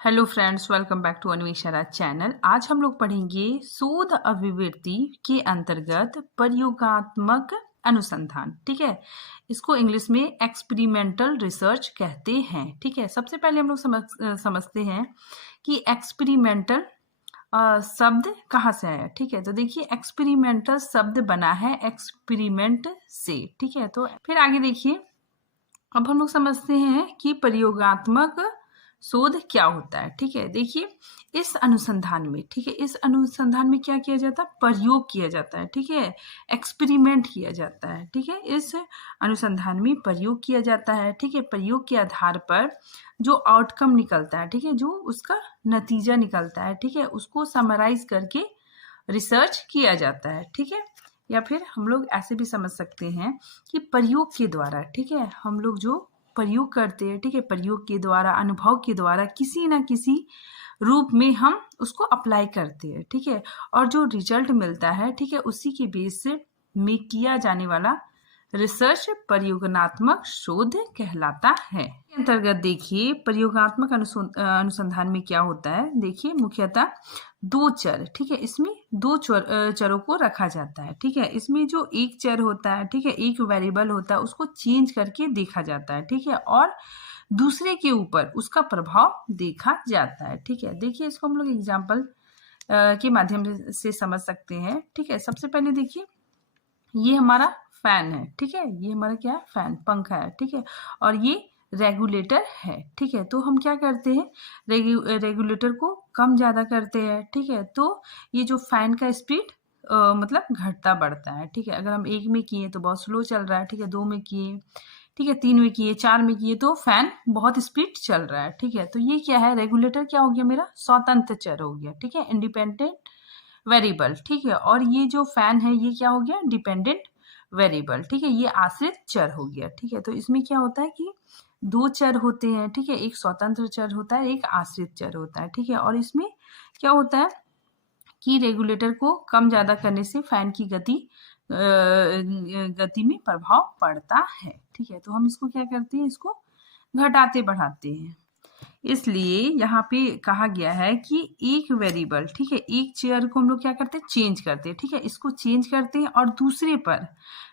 Hello friends, welcome back to Anvesha channel. आज हम लोग पढ़ेंगे शोध अभिवृत्ति के अंतर्गत प्रयोगात्मक अनुसंधान। ठीक है, इसको इंग्लिश में एक्सपेरिमेंटल रिसर्च कहते हैं। ठीक है, सबसे पहले हम लोग समझते हैं कि एक्सपेरिमेंटल शब्द कहाँ से आया। ठीक है, तो देखिए एक्सपेरिमेंटल शब्द बना है एक्सपेरिमेंट से। ठीक है, तो फिर आगे देखिए, अब हम लोग समझते हैं कि प्रयोगात्मक शोध क्या होता है। ठीक है, देखिए इस अनुसंधान में, ठीक है, इस अनुसंधान में क्या किया जाता है, प्रयोग किया जाता है। ठीक है, एक्सपेरिमेंट किया जाता है। ठीक है, इस अनुसंधान में प्रयोग किया जाता है। ठीक है, प्रयोग के आधार पर जो आउटकम निकलता है, ठीक है, जो उसका नतीजा निकलता है, ठीक है, उसको समराइज करके रिसर्च किया जाता है। ठीक है, या फिर हम लोग ऐसे भी समझ सकते हैं कि प्रयोग के द्वारा, ठीक है, हम लोग जो प्रयोग करते हैं, ठीक है, प्रयोग के द्वारा, अनुभव के द्वारा किसी ना किसी रूप में हम उसको अप्लाई करते हैं। ठीक है, और जो रिजल्ट मिलता है, ठीक है, उसी के बेस में किया जाने वाला रिसर्च प्रयोगात्मक शोध कहलाता है। अंतर्गत देखिए प्रयोगात्मक अनुसंधान में क्या होता है। देखिए मुख्यतः दो चर, ठीक है, इसमें दो चरों को रखा जाता है। ठीक है, इसमें जो एक चर होता है, ठीक है, एक वेरिएबल होता है, उसको चेंज करके देखा जाता है। ठीक है, और दूसरे के ऊपर उसका प्रभाव देखा जाता है। ठीक है, देखिए इसको हम लोग एग्जाम्पल के माध्यम से समझ सकते हैं। ठीक है, सबसे पहले देखिए ये हमारा फैन है। ठीक है, ये हमारा क्या है, फैन, पंखा है। ठीक है, और ये रेगुलेटर है। ठीक है, तो हम क्या करते हैं, रेगुलेटर को कम ज़्यादा करते हैं। ठीक है, तो ये जो फैन का स्पीड मतलब घटता बढ़ता है। ठीक है, अगर हम एक में किए तो बहुत स्लो चल रहा है। ठीक है, दो में किए, ठीक है, तीन में किए, चार में किए तो फैन बहुत स्पीड चल रहा है। ठीक है, तो ये क्या है, रेगुलेटर क्या हो गया, मेरा स्वतंत्र चर हो गया। ठीक है, इंडिपेंडेंट वेरिएबल। ठीक है, और ये जो फैन है ये क्या हो गया, डिपेंडेंट वेरिएबल। ठीक है, ये आश्रित चर हो गया। ठीक है, तो इसमें क्या होता है कि दो चर होते हैं। ठीक है, एक स्वतंत्र चर होता है, एक आश्रित चर होता है। ठीक है, और इसमें क्या होता है कि रेगुलेटर को कम ज़्यादा करने से फैन की गति में प्रभाव पड़ता है। ठीक है, तो हम इसको क्या करते हैं, इसको घटाते बढ़ाते हैं। इसलिए यहाँ पे कहा गया है कि एक वेरिएबल, ठीक है, एक चेयर को हम लोग क्या करते हैं, चेंज करते हैं। ठीक है, इसको चेंज करते हैं और दूसरे पर,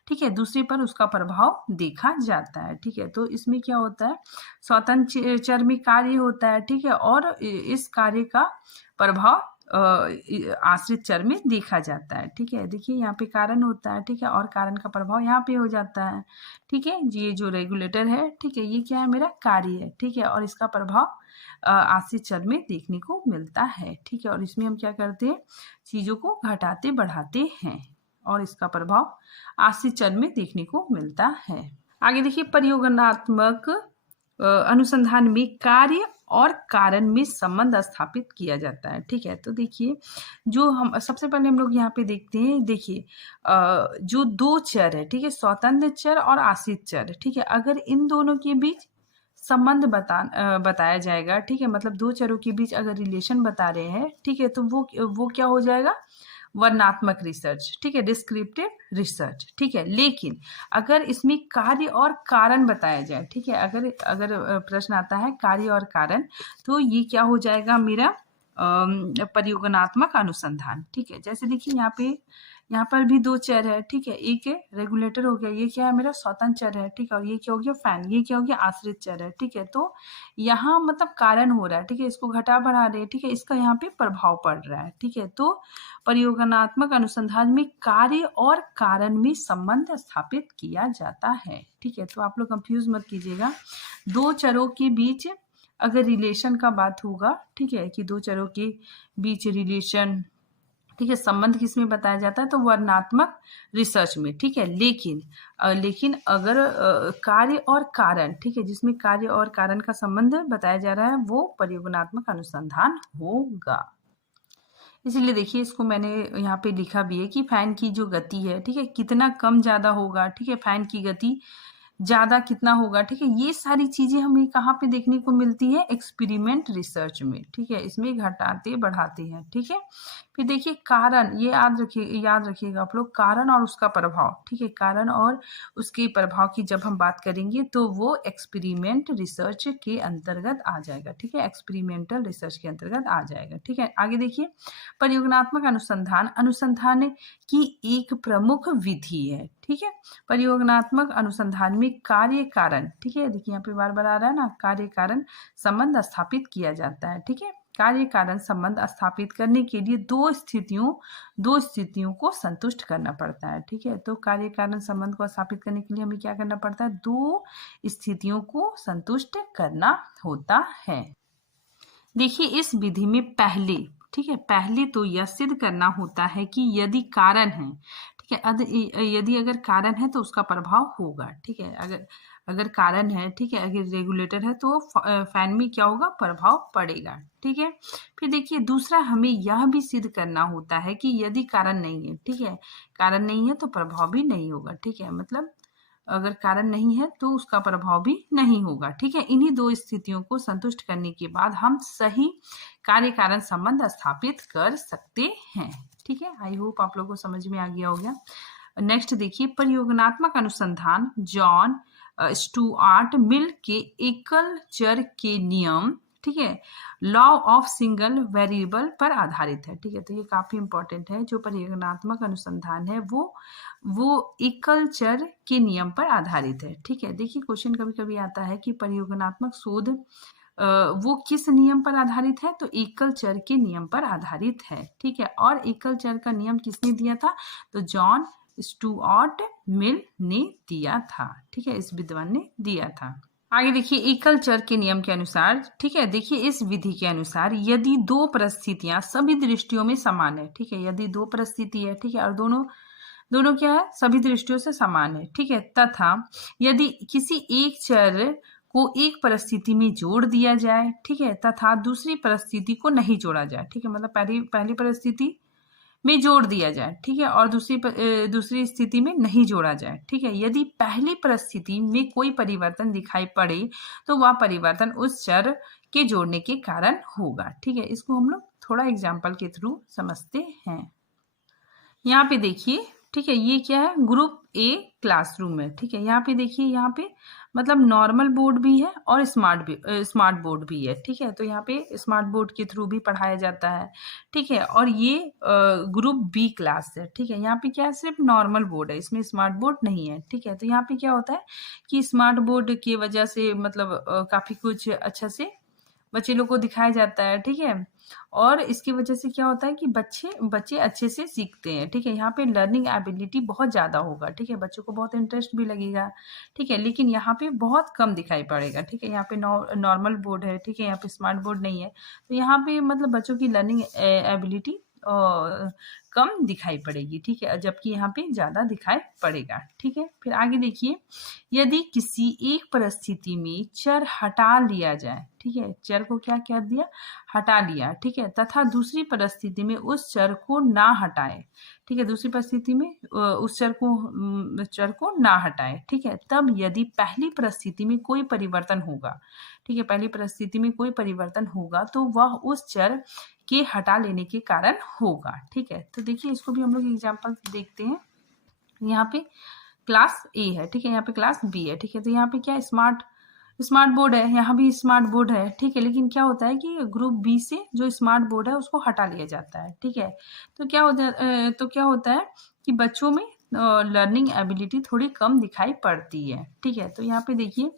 ठीक है, दूसरे पर उसका प्रभाव देखा जाता है। ठीक है, तो इसमें क्या होता है, स्वतंत्र चर में कार्य होता है। ठीक है, और इस कार्य का प्रभाव आश्रित चर में देखा जाता है। ठीक है, देखिए यहाँ पे कारण होता है। ठीक है, और कारण का प्रभाव यहाँ पे हो जाता है। ठीक है, ये जो रेगुलेटर है, ठीक है, ये क्या है, मेरा कार्य है। ठीक है, और इसका प्रभाव आश्रित चर में देखने को मिलता है। ठीक है, और इसमें हम क्या करते हैं, चीजों को घटाते बढ़ाते हैं और इसका प्रभाव आश्रित चर में देखने को मिलता है। आगे देखिए प्रयोगात्मक अनुसंधान में कार्य और कारण में संबंध स्थापित किया जाता है। ठीक है, तो देखिए जो हम सबसे पहले हम लोग यहाँ पे देखते हैं, देखिए जो दो चर है, ठीक है, स्वतंत्र चर और आश्रित चर, ठीक है, अगर इन दोनों के बीच संबंध बताया जाएगा, ठीक है, मतलब दो चरों के बीच अगर रिलेशन बता रहे हैं, ठीक है, तो वो क्या हो जाएगा, वर्णनात्मक रिसर्च। ठीक है, डिस्क्रिप्टिव रिसर्च। ठीक है, लेकिन अगर इसमें कार्य और कारण बताया जाए, ठीक है, अगर अगर प्रश्न आता है कार्य और कारण, तो ये क्या हो जाएगा, मेरा प्रयोगात्मक अनुसंधान। ठीक है, जैसे देखिए यहाँ पर भी दो चर है। ठीक है, एक रेगुलेटर हो गया, ये क्या है, मेरा स्वतंत्र चर है। ठीक है, और ये क्या हो गया, फैन, ये क्या हो गया, आश्रित चर है। ठीक है, तो यहाँ मतलब कारण हो रहा है। ठीक है, इसको घटा बढ़ा रहे हैं। ठीक है, इसका यहाँ पे प्रभाव पड़ रहा है। ठीक है, तो प्रयोगात्मक अनुसंधान में कार्य और कारण में संबंध स्थापित किया जाता है। ठीक है, तो आप लोग कंफ्यूज मत कीजिएगा, दो चरों के बीच अगर रिलेशन का बात होगा, ठीक है, कि दो चरों के बीच रिलेशन, ठीक है, संबंध किसमें बताया जाता है, तो वर्णनात्मक रिसर्च में। ठीक है, लेकिन अगर कार्य और कारण, ठीक है, जिसमें कार्य और कारण का संबंध बताया जा रहा है, वो प्रयोगात्मक अनुसंधान होगा। इसलिए देखिए इसको मैंने यहाँ पे लिखा भी है कि फैन की जो गति है, ठीक है, कितना कम ज़्यादा होगा। ठीक है, फैन की गति ज़्यादा कितना होगा, ठीक है। ये सारी चीज़ें हमें कहाँ पे देखने को मिलती है, एक्सपेरिमेंट रिसर्च में, ठीक है। इसमें घटाते बढ़ाते हैं, ठीक है। फिर देखिए कारण, ये याद रखिएगा आप लोग, कारण और उसका प्रभाव, ठीक है। कारण और उसके प्रभाव की जब हम बात करेंगे तो वो एक्सपेरिमेंट रिसर्च के अंतर्गत आ जाएगा, ठीक है। एक्सपेरिमेंटल रिसर्च के अंतर्गत आ जाएगा, ठीक है। आगे देखिए, परियोजनात्मक अनुसंधान अनुसंधान की एक प्रमुख विधि है, ठीक है। परियोजनात्मक अनुसंधान में कार्य कारण, ठीक है, देखिए यहाँ पे बार बार आ रहा है ना, कार्य कारण संबंध स्थापित किया जाता है, ठीक है। कार्य कारण संबंध स्थापित करने के लिए दो स्थितियों को संतुष्ट करना पड़ता है, ठीक है। तो कार्य कारण संबंध को स्थापित करने के लिए हमें क्या करना पड़ता है, दो स्थितियों को संतुष्ट करना होता है। देखिए इस विधि में पहले, ठीक है, पहले तो यह सिद्ध करना होता है कि यदि कारण है, ठीक है, यदि अगर कारण है तो उसका प्रभाव होगा, ठीक है। अगर कारण है, ठीक है, अगर रेगुलेटर है तो फैन में क्या होगा, प्रभाव पड़ेगा, ठीक है। फिर देखिए दूसरा, हमें यह भी सिद्ध करना होता है कि यदि कारण नहीं है, ठीक है, कारण नहीं है तो प्रभाव भी नहीं होगा, ठीक है। मतलब अगर कारण नहीं है तो उसका प्रभाव भी नहीं होगा, ठीक है। इन्हीं दो स्थितियों को संतुष्ट करने के बाद हम सही कार्य कारण संबंध स्थापित कर सकते हैं, ठीक है। आई होप आप लोगों को समझ में आ गया होगा। नेक्स्ट देखिए, परियोजनात्मक अनुसंधान जॉन स्टुआर्ट मिल के एकल चर के नियम, ठीक है, लॉ ऑफ सिंगल वेरिएबल पर आधारित है, ठीक है। तो ये काफी इंपॉर्टेंट है, जो परियोजनात्मक अनुसंधान है वो एकल चर के नियम पर आधारित है, ठीक है। देखिए क्वेश्चन कभी कभी आता है कि परियोजनात्मक शोध वो किस नियम पर आधारित है, तो एकल चर के नियम पर आधारित है, ठीक है। और एकल चर का नियम किसने दिया था, तो जॉन स्टुआर्ट मिल ने दिया था, ठीक है, इस विद्वान ने दिया था। आगे देखिए, एकल चर के नियम के अनुसार, ठीक है, देखिए इस विधि के अनुसार यदि दो परिस्थितियां सभी दृष्टियों में समान है, ठीक है, यदि दो परिस्थिति है, ठीक है, और दोनों दोनों क्या है, सभी दृष्टियों से समान है, ठीक है, तथा यदि किसी एक चर को एक परिस्थिति में जोड़ दिया जाए, ठीक है, तथा दूसरी परिस्थिति को नहीं जोड़ा जाए, ठीक है, मतलब पहली परिस्थिति में जोड़ दिया जाए, ठीक है, और दूसरी स्थिति में नहीं जोड़ा जाए, ठीक है। यदि पहली परिस्थिति में कोई परिवर्तन दिखाई पड़े तो वह परिवर्तन उस चर के जोड़ने के कारण होगा, ठीक है। इसको हम लोग थोड़ा एग्जाम्पल के थ्रू समझते हैं। यहाँ पे देखिए, ठीक है, ये क्या है, ग्रुप ए क्लासरूम है, ठीक है। यहाँ पे देखिए, यहाँ पे मतलब नॉर्मल बोर्ड भी है और स्मार्ट बोर्ड भी है, ठीक है। तो यहाँ पे स्मार्ट बोर्ड के थ्रू भी पढ़ाया जाता है, ठीक है। और ये ग्रुप बी क्लास है, ठीक है। यहाँ पे क्या है, सिर्फ नॉर्मल बोर्ड है, इसमें स्मार्ट बोर्ड नहीं है, ठीक है। तो यहाँ पे क्या होता है कि स्मार्ट बोर्ड की वजह से मतलब काफी कुछ अच्छा से बच्चे लोग को दिखाया जाता है, ठीक है। और इसकी वजह से क्या होता है कि बच्चे अच्छे से सीखते हैं, ठीक है। यहाँ पे लर्निंग एबिलिटी बहुत ज़्यादा होगा, ठीक है, बच्चों को बहुत इंटरेस्ट भी लगेगा, ठीक है। लेकिन यहाँ पे बहुत कम दिखाई पड़ेगा, ठीक है। यहाँ पे नॉर्मल बोर्ड है, ठीक है, यहाँ पे स्मार्ट बोर्ड नहीं है, तो यहाँ पे मतलब बच्चों की लर्निंग एबिलिटी कम दिखाई पड़ेगी, ठीक है, जबकि यहाँ पे ज़्यादा दिखाई पड़ेगा, ठीक है। फिर आगे देखिए, यदि किसी एक परिस्थिति में चर हटा लिया जाए, ठीक है, चर को क्या कर दिया, हटा लिया, ठीक है, तथा दूसरी परिस्थिति में उस चर को ना हटाए, ठीक है, दूसरी परिस्थिति में उस चर को ना हटाए, ठीक है, तब यदि पहली परिस्थिति में कोई परिवर्तन होगा, ठीक है, पहली परिस्थिति में कोई परिवर्तन होगा तो वह उस चर के हटा लेने के कारण होगा, ठीक है। तो देखिए इसको भी हम लोग एग्जाम्पल देखते हैं। यहाँ पे क्लास ए है, ठीक है, यहाँ पे क्लास बी है, ठीक है। तो यहाँ पे क्या स्मार्ट बोर्ड है, यहाँ भी स्मार्ट बोर्ड है, ठीक है। लेकिन क्या होता है कि ग्रुप बी से जो स्मार्ट बोर्ड है उसको हटा लिया जाता है, ठीक है। तो क्या होता है कि बच्चों में लर्निंग एबिलिटी थोड़ी कम दिखाई पड़ती है, ठीक है। तो यहाँ पे देखिए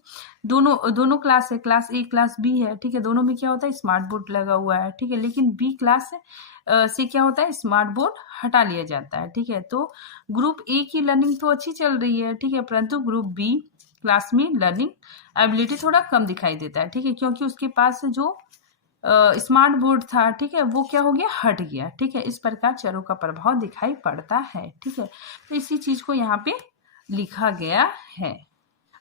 दोनों क्लास है, क्लास ए क्लास बी है, ठीक है। दोनों में क्या होता है, स्मार्ट बोर्ड लगा हुआ है, ठीक है। लेकिन बी क्लास से क्या होता है, स्मार्ट बोर्ड हटा लिया जाता है, ठीक है। तो ग्रुप ए की लर्निंग तो अच्छी चल रही है, ठीक है, परंतु ग्रुप बी क्लास में लर्निंग एबिलिटी थोड़ा कम दिखाई देता है, ठीक है, क्योंकि उसके पास जो स्मार्ट बोर्ड था, ठीक है, वो क्या हो गया, हट गया, ठीक है। इस प्रकार चरों का प्रभाव दिखाई पड़ता है, ठीक है। तो इसी चीज को यहाँ पे लिखा गया है।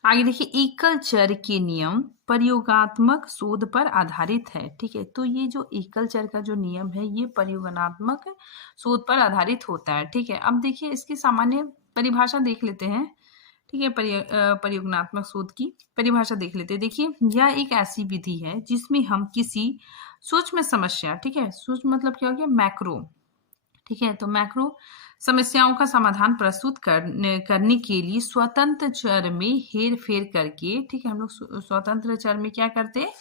आगे देखिए, एकल चर के नियम प्रयोगात्मक शोध पर आधारित है, ठीक है। तो ये जो एकल चर का जो नियम है ये प्रयोगात्मक शोध पर आधारित होता है, ठीक है। अब देखिए इसकी सामान्य परिभाषा देख लेते हैं, ठीक है। प्रयोगात्मक शोध की परिभाषा देख लेते हैं। देखिए, यह एक ऐसी विधि है जिसमें हम किसी सूक्ष्म समस्या, ठीक है, सूक्ष्म मतलब क्या हो गया, मैक्रो, ठीक है, तो मैक्रो समस्याओं का समाधान प्रस्तुत करने के लिए स्वतंत्र चर में हेर फेर करके, ठीक है, हम लोग स्वतंत्र चर में क्या करते हैं,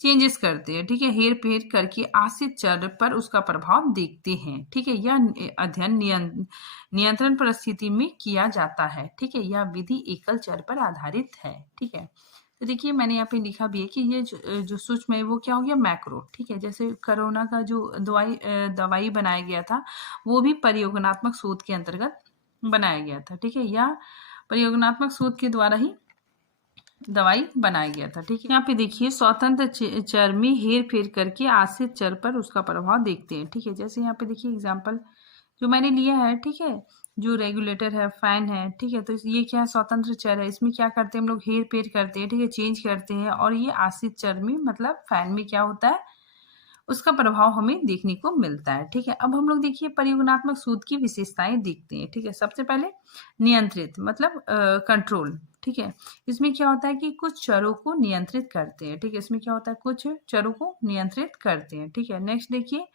चेंजेस करते हैं, ठीक है, हेर फेर करके आश्रित चर पर उसका प्रभाव देखते हैं, ठीक है। यह अध्ययन नियंत्रण परिस्थिति में किया जाता है, ठीक है। यह विधि एकल चर पर आधारित है, ठीक है। तो देखिए, मैंने यहाँ पे लिखा भी है कि ये जो सूक्ष्म है वो क्या हो गया, मैक्रो, ठीक है। जैसे कोरोना का जो दवाई बनाया गया था वो भी प्रयोगात्मक शोध के अंतर्गत बनाया गया था, ठीक है। या प्रयोगात्मक शोध के द्वारा ही दवाई बनाया गया था, ठीक है। यहाँ पे देखिए, स्वतंत्र चर में हेर फेर करके आश्रित चर पर उसका प्रभाव देखते हैं, ठीक है। जैसे यहाँ पे देखिए एग्जाम्पल जो मैंने लिया है, ठीक है, जो रेगुलेटर है, फैन है, ठीक है, तो ये क्या है, स्वतंत्र चर है, इसमें क्या करते हैं हम लोग, हेर फेर करते हैं, ठीक है, चेंज करते हैं, और ये आश्रित चर में मतलब फैन में क्या होता है, उसका प्रभाव हमें देखने को मिलता है, ठीक है। अब हम लोग देखिए प्रयोगात्मक शोध की विशेषताएं देखते हैं, ठीक है। सबसे पहले नियंत्रित मतलब कंट्रोल, ठीक है। इसमें क्या होता है कि कुछ चरों को नियंत्रित करते हैं, ठीक है, इसमें क्या होता है, कुछ चरों को नियंत्रित करते हैं, ठीक है। नेक्स्ट देखिए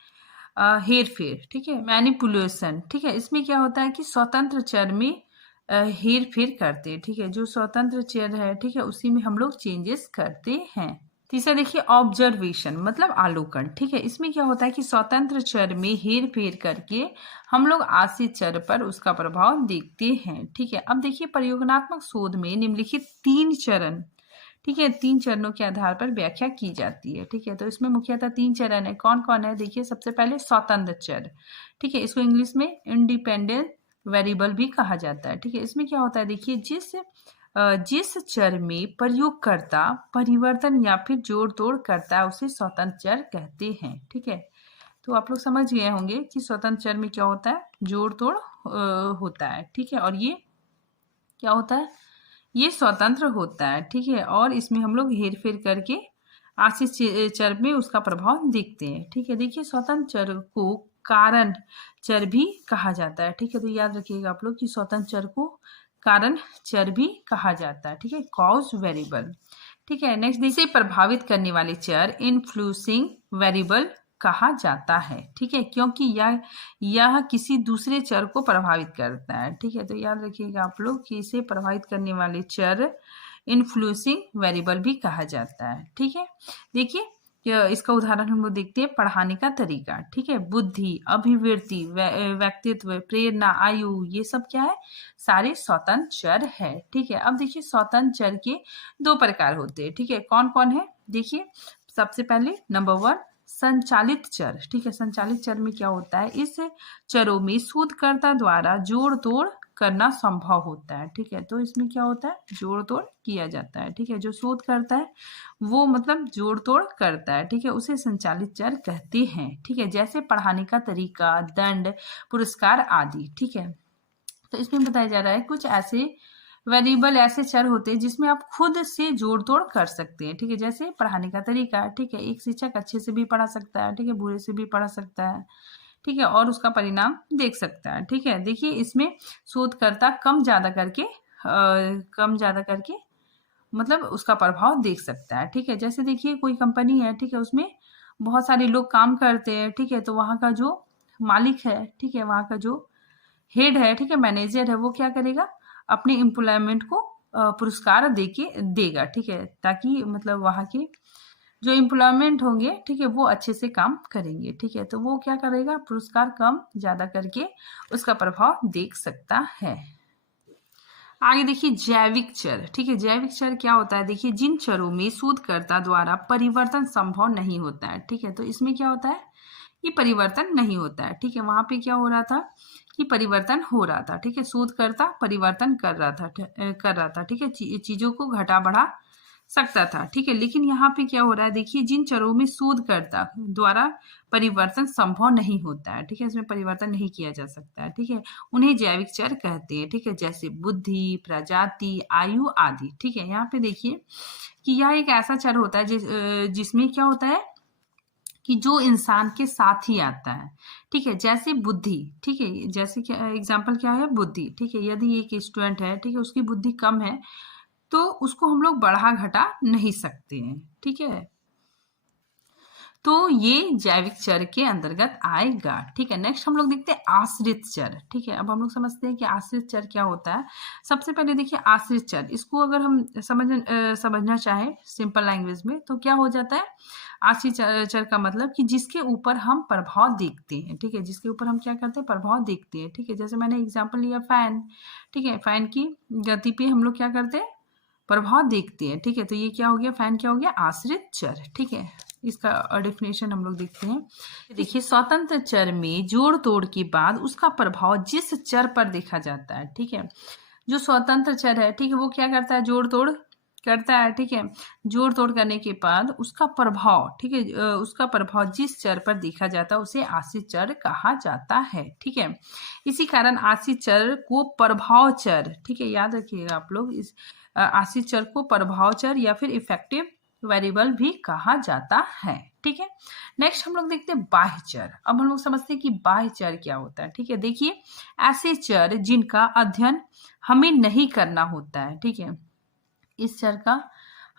हेर फेर, ठीक है, मैनिपुलेशन, ठीक है, इसमें क्या होता है कि स्वतंत्र चर में हेर फेर करते हैं, ठीक है, जो स्वतंत्र चर है, ठीक है, उसी में हम लोग चेंजेस करते हैं। तीसरा देखिए ऑब्जर्वेशन मतलब आलोकन, ठीक है, इसमें क्या होता है कि स्वतंत्र चर में हेर फेर करके हम लोग आश्रित चर पर उसका प्रभाव देखते हैं, ठीक है। अब देखिए प्रयोगात्मक शोध में निम्नलिखित 3 चरण, ठीक है, 3 चरणों के आधार पर व्याख्या की जाती है, ठीक है। तो इसमें मुख्यतः 3 चरण है, कौन कौन है, देखिए सबसे पहले स्वतंत्र चर, ठीक है, इसको इंग्लिश में इंडिपेंडेंट वेरिएबल भी कहा जाता है, ठीक है। इसमें क्या होता है, देखिए जिस चर में प्रयोगकर्ता परिवर्तन या फिर जोड़ तोड़ करता है उसे स्वतंत्र चर कहते हैं, ठीक है। तो आप लोग समझ गए होंगे कि स्वतंत्र चर में क्या होता है, जोड़ तोड़ होता है, ठीक है, और ये क्या होता है, ये स्वतंत्र होता है, ठीक है, और इसमें हम लोग हेर फेर करके आश्रित चर में उसका प्रभाव देखते हैं, ठीक है। देखिए स्वतंत्र चर को कारण चर भी कहा जाता है, ठीक है, तो याद रखिएगा आप लोग कि स्वतंत्र चर को कारण चर भी कहा जाता है, ठीक है, कॉज वेरिएबल, ठीक है। नेक्स्ट देखिए प्रभावित करने वाले चर इन्फ्लुएंसिंग वेरिएबल कहा जाता है, ठीक है, क्योंकि यह किसी दूसरे चर को प्रभावित करता है, ठीक है। तो याद रखिएगा आप लोग कि इसे प्रभावित करने वाले चर इन्फ्लुएंसिंग वेरिएबल भी कहा जाता है, ठीक है। देखिए इसका उदाहरण हम लोग देखते हैं, पढ़ाने का तरीका, ठीक है, बुद्धि, अभिवृत्ति, व्यक्तित्व, प्रेरणा, आयु, ये सब क्या है, सारे स्वतंत्र चर है, ठीक है। अब देखिए स्वतंत्र चर के 2 प्रकार होते हैं, ठीक है, कौन कौन है, देखिए सबसे पहले नंबर 1 संचालित चर, ठीक है। संचालित चर में क्या होता है, इस चरों में शोधकर्ता द्वारा जोड़ तोड़ करना संभव होता है, ठीक है। तो इसमें क्या होता है, जोड़ तोड़ किया जाता है, ठीक है, जो शोध करता है वो मतलब जोड़ तोड़ करता है, ठीक है, उसे संचालित चर कहते हैं, ठीक है। जैसे पढ़ाने का तरीका, दंड, पुरस्कार आदि, ठीक है। तो इसमें बताया जा रहा है कुछ ऐसे वेरिएबल ऐसे चर होते हैं जिसमें आप खुद से जोड़ तोड़ कर सकते हैं, ठीक है। जैसे पढ़ाने का तरीका, ठीक है, एक शिक्षक अच्छे से भी पढ़ा सकता है, ठीक है, बुरे से भी पढ़ा सकता है, ठीक है, और उसका परिणाम देख सकता है, ठीक है। देखिए इसमें शोधकर्ता कम ज्यादा करके मतलब उसका प्रभाव देख सकता है, ठीक है। जैसे देखिए कोई कंपनी है, ठीक है, उसमें बहुत सारे लोग काम करते हैं, ठीक है, तो वहाँ का जो मालिक है, ठीक है, वहाँ का जो हेड है, ठीक है, मैनेजर है, वो क्या करेगा, अपने एम्प्लॉयमेंट को पुरस्कार देगा, ठीक है, ताकि मतलब वहाँ के जो एम्प्लॉयमेंट होंगे, ठीक है, वो अच्छे से काम करेंगे, ठीक है, तो वो क्या करेगा, पुरस्कार कम ज्यादा करके उसका प्रभाव देख सकता है। आगे देखिए जैविक चर, ठीक है, जैविक चर क्या होता है, देखिए जिन चरों में शोधकर्ता द्वारा परिवर्तन संभव नहीं होता है, ठीक है, तो इसमें क्या होता है, ये परिवर्तन नहीं होता है, ठीक है। वहां पे क्या हो रहा था कि परिवर्तन हो रहा था, ठीक है, शोधकर्ता परिवर्तन कर रहा था, ठीक है, चीजों को घटा बढ़ा सकता था, ठीक है, लेकिन यहाँ पे क्या हो रहा है, देखिए जिन चरों में शोधकर्ता द्वारा परिवर्तन संभव नहीं होता है, ठीक है, इसमें परिवर्तन नहीं किया जा सकता है, ठीक है, उन्हें जैविक चर कहते हैं, ठीक है, जैसे बुद्धि, प्रजाति, आयु आदि, ठीक है। यहाँ पे देखिए कि यह एक ऐसा चर होता है जिसमें क्या होता है कि जो इंसान के साथ ही आता है, ठीक है, जैसे बुद्धि, ठीक है, जैसे क्या एग्जाम्पल क्या है, बुद्धि, ठीक है, यदि एक स्टूडेंट है, ठीक है, उसकी बुद्धि कम है तो उसको हम लोग बढ़ा घटा नहीं सकते हैं, ठीक है, तो ये जैविक चर के अंतर्गत आएगा, ठीक है। नेक्स्ट हम लोग देखते हैं आश्रित चर, ठीक है। अब हम लोग समझते हैं कि आश्रित चर क्या होता है। सबसे पहले देखिए आश्रित चर, इसको अगर हम समझना चाहें सिंपल लैंग्वेज में तो क्या हो जाता है, आश्रित चर का मतलब कि जिसके ऊपर हम प्रभाव देखते हैं, ठीक है, जिसके ऊपर हम क्या करते हैं, प्रभाव देखते हैं, ठीक है। जैसे मैंने एग्जाम्पल लिया फैन, ठीक है, फैन की गति पे हम लोग क्या करते हैं, प्रभाव देखते हैं, ठीक है। तो ये क्या हो गया, फैन क्या हो गया, आश्रित चर, ठीक है। इसका डेफिनेशन हम लोग देखते हैं। देखिए स्वतंत्र चर में जोड़ तोड़ के बाद उसका प्रभाव जिस चर पर देखा जाता है, ठीक है। जो स्वतंत्र चर है, ठीक है, वो क्या करता है, जोड़ तोड़ करता है, ठीक है। जोड़ तोड़ करने के बाद उसका प्रभाव, ठीक है, उसका प्रभाव जिस चर पर देखा जाता है उसे आश्रित चर कहा जाता है, ठीक है। इसी कारण आश्रित चर को प्रभाव चर, ठीक है, याद रखिएगा आप लोग, इस आश्रित चर को प्रभाव चर या फिर इफेक्टिव वेरिएबल भी कहा जाता है, ठीक है। नेक्स्ट हम लोग देखते हैं बाह्य चर। अब हम लोग समझते हैं कि बाह्य चर क्या होता है, ठीक है। देखिए ऐसे चर जिनका अध्ययन हमें नहीं करना होता है, ठीक है, इस चर का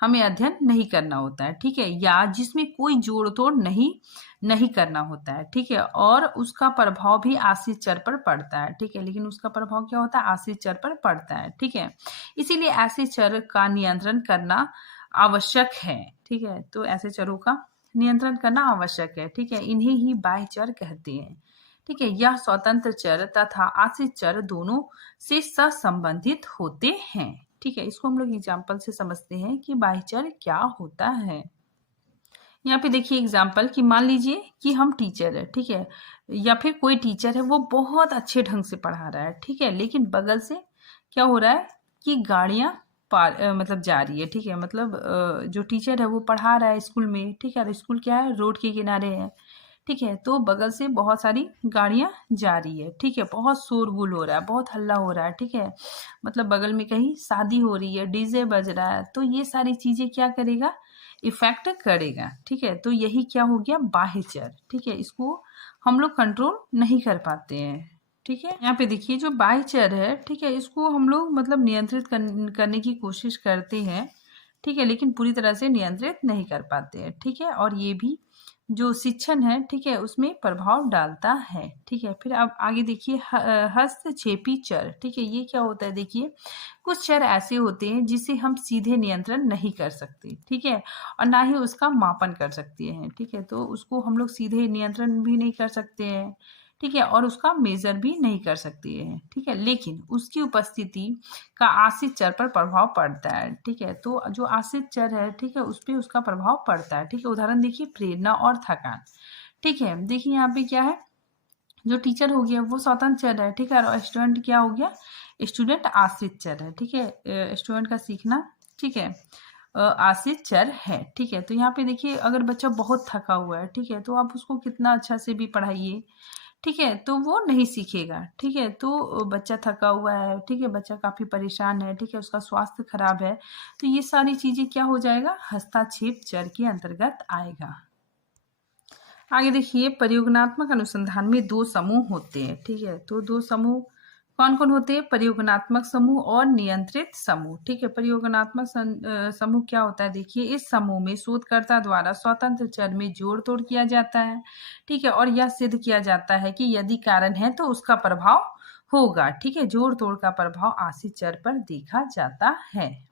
हमें अध्ययन नहीं करना होता है, ठीक है, या जिसमें कोई जोड़ तोड़ नहीं करना होता है, ठीक है, और उसका प्रभाव भी आश्रित चर पर पड़ता है, ठीक है, लेकिन उसका प्रभाव क्या होता है, आश्रित चर पर पड़ता है, ठीक है। इसीलिए ऐसे चर का नियंत्रण करना आवश्यक है, ठीक है। तो ऐसे चरों का नियंत्रण करना आवश्यक है, ठीक है, इन्हें ही बाह्य चर कहते हैं, ठीक है। यह स्वतंत्र चर तथा आश्रित चर दोनों से सहसंबंधित होते हैं, ठीक है। इसको हम लोग एग्जाम्पल से समझते हैं कि बाह्य चर क्या होता है। यहाँ पे देखिए एग्जाम्पल कि मान लीजिए कि हम टीचर है, ठीक है, या फिर कोई टीचर है वो बहुत अच्छे ढंग से पढ़ा रहा है, ठीक है, लेकिन बगल से क्या हो रहा है कि गाड़ियां मतलब जा रही है, ठीक है, मतलब जो टीचर है वो पढ़ा रहा है स्कूल में, ठीक है, और स्कूल क्या है, रोड के किनारे है, ठीक है, तो बगल से बहुत सारी गाड़ियां जा रही है, ठीक है, बहुत शोरगुल हो रहा है, बहुत हल्ला हो रहा है, ठीक है, मतलब बगल में कहीं शादी हो रही है, डीजे बज रहा है, तो ये सारी चीजें क्या करेगा, इफेक्ट करेगा, ठीक है। तो यही क्या हो गया, बाह्य चर, ठीक है, इसको हम लोग कंट्रोल नहीं कर पाते हैं, ठीक है। यहाँ पे देखिए जो बाह्य चर है, ठीक है, इसको हम लोग मतलब नियंत्रित करने की कोशिश करते हैं, ठीक है, लेकिन पूरी तरह से नियंत्रित नहीं कर पाते हैं, ठीक है, और ये भी जो शिक्षण है, ठीक है, उसमें प्रभाव डालता है, ठीक है। फिर अब आगे देखिए हस्तक्षेपी चर, ठीक है, ये क्या होता है, देखिए कुछ चर ऐसे होते हैं जिसे हम सीधे नियंत्रण नहीं कर सकते, ठीक है, और ना ही उसका मापन कर सकते हैं, ठीक है, तो उसको हम लोग सीधे नियंत्रण भी नहीं कर सकते हैं, ठीक है, और उसका मेजर भी नहीं कर सकते हैं, ठीक है, लेकिन उसकी उपस्थिति का आश्रित चर पर प्रभाव पड़ता है, ठीक है। तो जो आश्रित चर है, ठीक है, उस पर उसका प्रभाव पड़ता है, ठीक है। उदाहरण देखिए प्रेरणा और थकान, ठीक है, देखिए यहाँ पे क्या है, जो टीचर हो गया वो स्वतंत्र चर है, ठीक है, और स्टूडेंट क्या हो गया, स्टूडेंट आश्रित चर है, ठीक है, स्टूडेंट का सीखना, ठीक है, आश्रित चर है, ठीक है। तो यहाँ पे देखिए अगर बच्चा बहुत थका हुआ है, ठीक है, तो आप उसको कितना अच्छा से भी पढ़ाइए, ठीक है, तो वो नहीं सीखेगा, ठीक है। तो बच्चा थका हुआ है, ठीक है, बच्चा काफ़ी परेशान है, ठीक है, उसका स्वास्थ्य खराब है, तो ये सारी चीज़ें क्या हो जाएगा, हस्तक्षेप चर के अंतर्गत आएगा। आगे देखिए प्रयोगात्मक अनुसंधान में दो समूह होते हैं, ठीक है, तो दो समूह कौन कौन होते हैं, प्रयोगात्मक समूह और नियंत्रित समूह, ठीक है। प्रयोगात्मक समूह क्या होता है, देखिए इस समूह में शोधकर्ता द्वारा स्वतंत्र चर में जोड़ तोड़ किया जाता है, ठीक है, और यह सिद्ध किया जाता है कि यदि कारण है तो उसका प्रभाव होगा, ठीक है, जोड़ तोड़ का प्रभाव आश्रित चर पर देखा जाता है।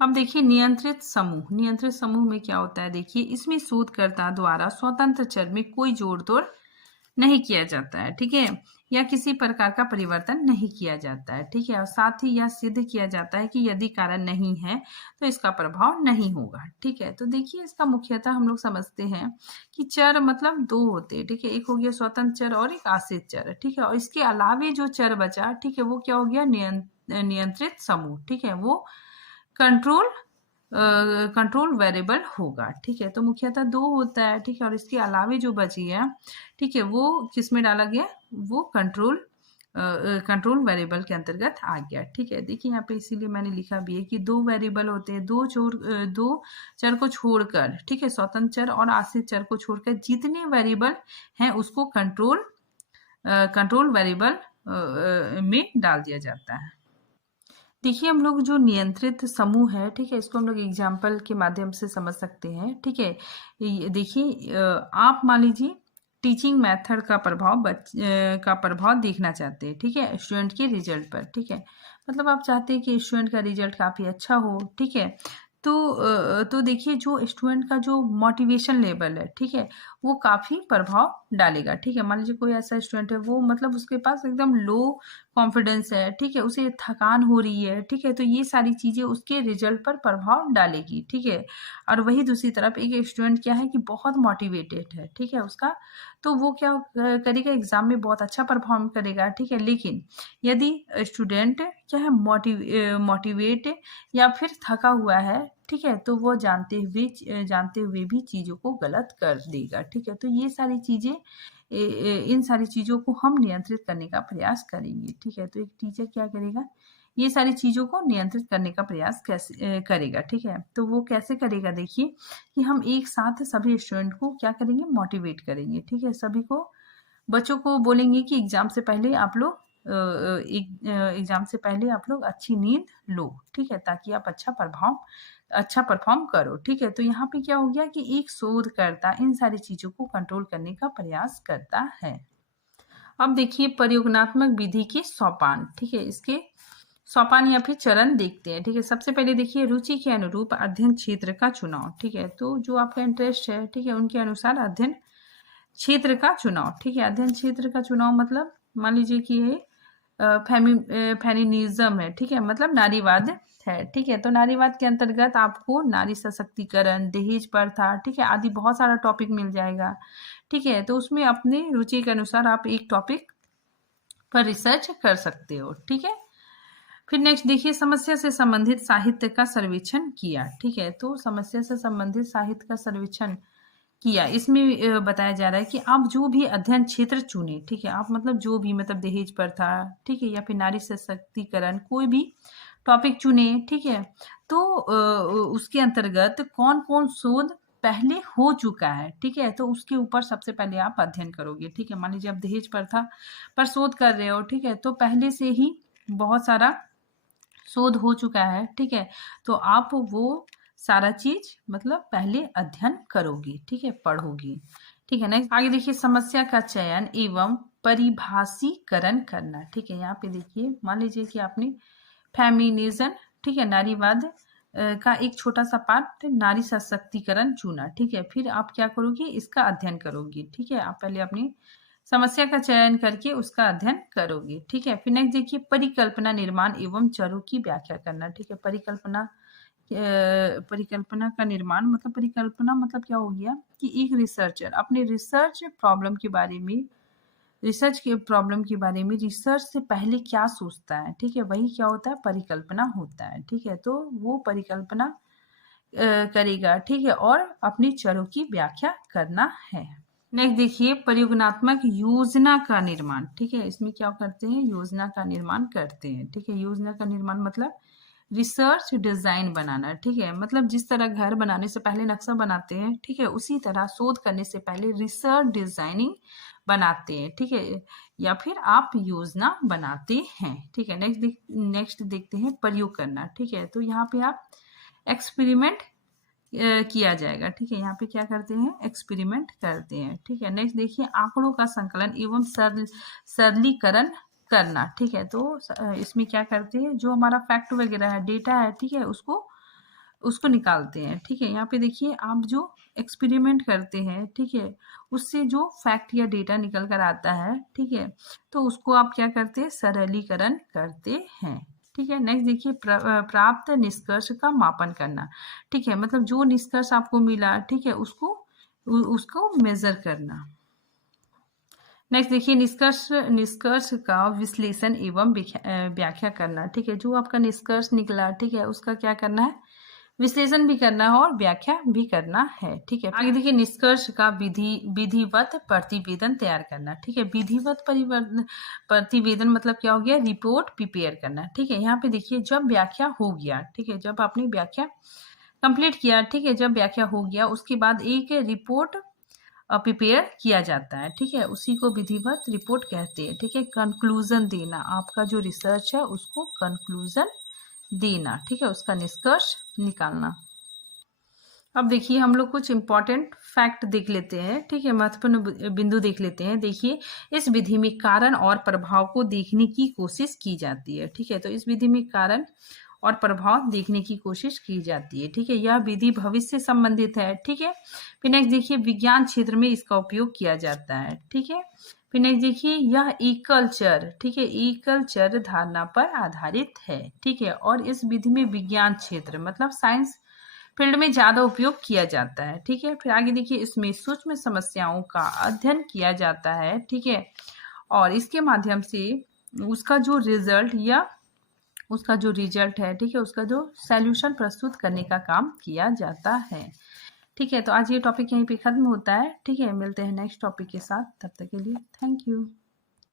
अब देखिए नियंत्रित समूह में क्या होता है, देखिए इसमें शोधकर्ता द्वारा स्वतंत्र चर में कोई जोड़ तोड़ नहीं किया जाता है, ठीक है, या किसी प्रकार का परिवर्तन नहीं किया जाता है, ठीक है, और साथ ही यह सिद्ध किया जाता है कि यदि कारण नहीं है तो इसका प्रभाव नहीं होगा, ठीक है। तो देखिए इसका मुख्यतः हम लोग समझते हैं कि चर मतलब दो होते हैं, ठीक है, एक हो गया स्वतंत्र चर और एक आश्रित चर, ठीक है, और इसके अलावे जो चर बचा, ठीक है, वो क्या हो गया, नियंत्रित समूह, ठीक है, वो कंट्रोल वेरिएबल होगा, ठीक है। तो मुख्यतः दो होता है, ठीक है, और इसके अलावे जो बची है, ठीक है, वो किस में डाला गया, वो कंट्रोल कंट्रोल वेरिएबल के अंतर्गत आ गया। ठीक है, देखिए यहाँ पे इसीलिए मैंने लिखा भी है कि दो वेरिएबल होते हैं, दो चर को छोड़कर, ठीक है, स्वतंत्र चर और आश्रित चर को छोड़कर जितने वेरिएबल हैं उसको कंट्रोल वेरिएबल में डाल दिया जाता है। देखिए हम लोग जो नियंत्रित समूह है, ठीक है, इसको हम लोग एग्जाम्पल के माध्यम से समझ सकते हैं। ठीक है, देखिए आप मान लीजिए टीचिंग मेथड का प्रभाव देखना चाहते हैं, ठीक है, स्टूडेंट के रिजल्ट पर। ठीक है, मतलब आप चाहते हैं कि स्टूडेंट का रिजल्ट काफ़ी अच्छा हो। ठीक है, तो देखिए जो स्टूडेंट का जो मोटिवेशन लेवल है, ठीक है, वो काफ़ी प्रभाव डालेगा। ठीक है, मान लीजिए कोई ऐसा स्टूडेंट है, वो मतलब उसके पास एकदम लो कॉन्फिडेंस है, ठीक है, उसे थकान हो रही है, ठीक है, तो ये सारी चीज़ें उसके रिजल्ट पर प्रभाव डालेगी। ठीक है, और वही दूसरी तरफ एक स्टूडेंट क्या है कि बहुत मोटिवेटेड है, ठीक है, उसका तो वो क्या करेगा, एग्जाम में बहुत अच्छा परफॉर्म करेगा। ठीक है, लेकिन यदि स्टूडेंट क्या है मोटिवेट या फिर थका हुआ है, ठीक है, तो वो जानते हुए भी चीज़ों को गलत कर देगा। ठीक है, तो ये सारी चीज़ें इन सारी चीज़ों को हम नियंत्रित करने का प्रयास करेंगे। ठीक है, तो एक टीचर क्या करेगा, ये सारी चीज़ों को नियंत्रित करने का प्रयास कैसे करेगा। ठीक है, तो वो कैसे करेगा, देखिए कि हम एक साथ सभी स्टूडेंट को क्या करेंगे, मोटिवेट करेंगे। ठीक है, सभी को बच्चों को बोलेंगे कि एग्ज़ाम से पहले आप लोग अच्छी नींद लो। ठीक है, ताकि आप अच्छा परफॉर्म करो। ठीक है, तो यहाँ पे क्या हो गया कि एक शोधकर्ता इन सारी चीज़ों को कंट्रोल करने का प्रयास करता है। अब देखिए प्रयोगात्मक विधि के सोपान। ठीक है, इसके सोपान या फिर चरण देखते हैं। ठीक है, सबसे पहले देखिए रुचि के अनुरूप अध्ययन क्षेत्र का चुनाव। ठीक है, तो जो आपका इंटरेस्ट है, ठीक है, उनके अनुसार अध्ययन क्षेत्र का चुनाव। ठीक है, अध्ययन क्षेत्र का चुनाव मतलब मान लीजिए कि ये फेमिनिज्म है। ठीक है, मतलब नारीवाद है। ठीक है, तो नारीवाद के अंतर्गत आपको नारी सशक्तिकरण, दहेज प्रथा, ठीक है, आदि बहुत सारा टॉपिक मिल जाएगा। ठीक है, तो उसमें अपनी रुचि के अनुसार आप एक टॉपिक पर रिसर्च कर सकते हो। ठीक है, फिर नेक्स्ट देखिए समस्या से संबंधित साहित्य का सर्वेक्षण किया। ठीक है, तो समस्या से संबंधित साहित्य का सर्वेक्षण किया, इसमें बताया जा रहा है कि आप जो भी अध्ययन क्षेत्र चुने, ठीक है, आप मतलब जो भी मतलब दहेज प्रथा, ठीक है, या फिर नारी सशक्तिकरण, कोई भी टॉपिक चुने। ठीक है, तो उसके अंतर्गत कौन कौन शोध पहले हो चुका है, ठीक है, तो उसके ऊपर सबसे पहले आप अध्ययन करोगे। ठीक है, मान लीजिए आप दहेज प्रथा पर शोध कर रहे हो, ठीक है, तो पहले से ही बहुत सारा शोध हो चुका है। ठीक है, तो आप वो सारा चीज मतलब पहले अध्ययन करोगी, ठीक है, पढ़ोगी। ठीक है, नेक्स्ट आगे देखिए समस्या का चयन एवं परिभाषीकरण करना। ठीक है, यहाँ पे देखिए मान लीजिए कि आपने फेमिनिज्म, ठीक है, नारीवाद का एक छोटा सा पार्ट नारी सशक्तिकरण चुना। ठीक है, फिर आप क्या करोगी, इसका अध्ययन करोगी। ठीक है, आप पहले अपनी समस्या का चयन करके उसका अध्ययन करोगे। ठीक है, फिर नेक्स्ट देखिए परिकल्पना निर्माण एवं चरों की व्याख्या करना। ठीक है, परिकल्पना का निर्माण मतलब परिकल्पना मतलब क्या हो गया कि एक रिसर्चर अपने रिसर्च के प्रॉब्लम के बारे में रिसर्च से पहले क्या सोचता है, ठीक है, वही क्या होता है, परिकल्पना होता है। ठीक है, तो वो परिकल्पना करेगा। ठीक है, और अपनी चरों की व्याख्या करना है। नेक्स्ट देखिए प्रयोगात्मक योजना का निर्माण। ठीक है, इसमें क्या करते हैं, योजना का निर्माण करते हैं। ठीक है, योजना का निर्माण मतलब रिसर्च डिजाइन बनाना। ठीक है, मतलब जिस तरह घर बनाने से पहले नक्शा बनाते हैं, ठीक है, उसी तरह शोध करने से पहले रिसर्च डिजाइनिंग बनाते हैं। ठीक है, या फिर आप योजना बनाते हैं। ठीक है, नेक्स्ट देखते हैं प्रयोग करना। ठीक है, तो यहाँ पे आप एक्सपेरिमेंट किया जाएगा। ठीक है, यहाँ पे क्या करते हैं, एक्सपेरिमेंट करते हैं। ठीक है, नेक्स्ट देखिए आंकड़ों का संकलन एवं सरलीकरण करना। ठीक है, तो इसमें क्या करते हैं, जो हमारा फैक्ट वगैरह है, डेटा है, ठीक है, उसको निकालते हैं। ठीक है, यहाँ पे देखिए आप जो एक्सपेरिमेंट करते हैं, ठीक है, उससे जो फैक्ट या डेटा निकल कर आता है, ठीक है, तो उसको आप क्या करते हैं, सरलीकरण करते हैं। ठीक है, नेक्स्ट देखिए प्राप्त निष्कर्ष का मापन करना। ठीक है, मतलब जो निष्कर्ष आपको मिला, ठीक है, उसको मेजर करना। नेक्स्ट देखिए निष्कर्ष का विश्लेषण एवं व्याख्या करना। ठीक है, जो आपका निष्कर्ष निकला, ठीक है, उसका क्या करना है, विश्लेषण भी करना है और व्याख्या भी करना है। ठीक है, आगे देखिए निष्कर्ष का विधिवत प्रतिवेदन तैयार करना। ठीक है, विधिवत प्रतिवेदन मतलब क्या हो गया, रिपोर्ट प्रिपेयर करना। ठीक है, यहाँ पे देखिए जब व्याख्या हो गया, ठीक है, जब आपने व्याख्या कंप्लीट किया, ठीक है, जब व्याख्या हो गया उसके बाद एक रिपोर्ट प्रिपेयर किया जाता है। ठीक है, उसी को विधिवत रिपोर्ट कहते हैं। ठीक है, कंक्लूजन देना, आपका जो रिसर्च है उसको कंक्लूजन देना। ठीक है, उसका निष्कर्ष निकालना। अब देखिए हम लोग कुछ इंपॉर्टेंट फैक्ट देख लेते हैं। ठीक है, महत्वपूर्ण बिंदु देख लेते हैं। देखिए इस विधि में कारण और प्रभाव को देखने की कोशिश की जाती है। ठीक है, तो इस विधि में कारण और प्रभाव देखने की कोशिश की जाती है। ठीक है, यह विधि भविष्य से संबंधित है। ठीक है, फिर नेक्स्ट देखिए विज्ञान क्षेत्र में इसका उपयोग किया जाता है। ठीक है, फिर नेक्स्ट देखिए यह एकल चर, ठीक है, एकल चर धारणा पर आधारित है। ठीक है, और इस विधि में विज्ञान क्षेत्र मतलब साइंस फील्ड में ज्यादा उपयोग किया जाता है। ठीक है, फिर आगे देखिए इसमें सूक्ष्म समस्याओं का अध्ययन किया जाता है। ठीक है, और इसके माध्यम से उसका जो रिजल्ट है, ठीक है, उसका जो सॉल्यूशन प्रस्तुत करने का काम किया जाता है। ठीक है, तो आज ये टॉपिक यहीं पे खत्म होता है। ठीक है, मिलते हैं नेक्स्ट टॉपिक के साथ, तब तक के लिए थैंक यू।